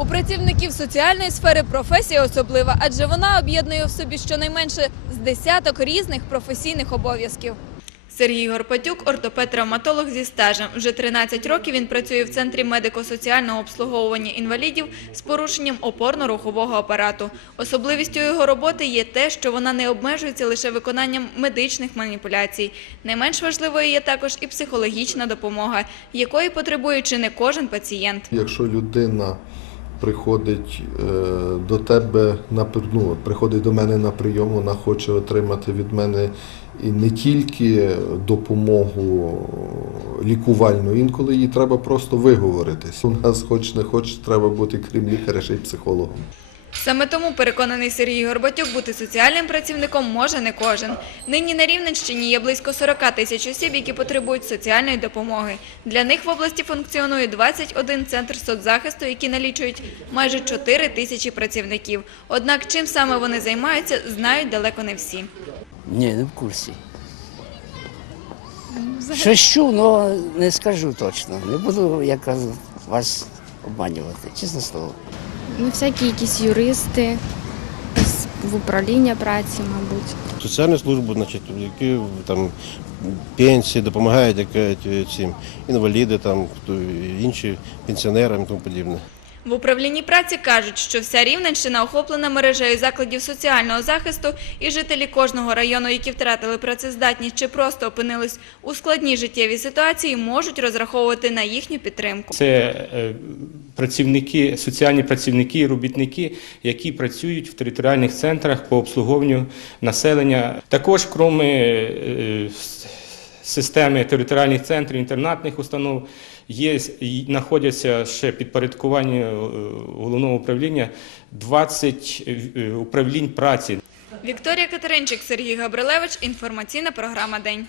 У працівників соціальної сфери професія особлива, адже вона об'єднує в собі щонайменше з десяток різних професійних обов'язків. Сергій Горпатюк – ортопед-травматолог зі стажем. Вже 13 років він працює в Центрі медико-соціального обслуговування інвалідів з порушенням опорно-рухового апарату. Особливістю його роботи є те, що вона не обмежується лише виконанням медичних маніпуляцій. Не менш важливою є також і психологічна допомога, якої потребує чи не кожен пацієнт. Якщо людина приходить е, до тебе на ну, приходить до мене на прийом, вона хоче отримати від мене і не тільки допомогу лікувальну, інколи їй треба просто виговоритись. У нас, хоч не хоч, треба бути крім лікаря, ще й психологом. Саме тому, переконаний Сергій Горбатюк, бути соціальним працівником може не кожен. Нині на Рівненщині є близько 40 тисяч осіб, які потребують соціальної допомоги. Для них в області функціонує 21 центр соцзахисту, які налічують майже 4 тисячі працівників. Однак чим саме вони займаються, знають далеко не всі. Ні, не в курсі. Щось чув, але не скажу точно. Не буду, як кажу, вас обманювати, чесне слово. Ну, всякі якісь юристи в управління праці, мабуть. Соціальну службу, значить, які там пенсії допомагають як цим інваліди, там інші пенсіонерам і тому подібне. В управлінні праці кажуть, що вся Рівненщина охоплена мережею закладів соціального захисту, і жителі кожного району, які втратили працездатність чи просто опинились у складній життєвій ситуації, можуть розраховувати на їхню підтримку. Це е, працівники, соціальні працівники і робітники, які працюють в територіальних центрах по обслуговуванню населення. Також, крім е, с- системи територіальних центрів, інтернатних установ, є знаходяться ще підпорядкування е, головного управління 20 е, управлінь праці. Вікторія Катеринчик, Сергій Габрилевич. Інформаційна програма День.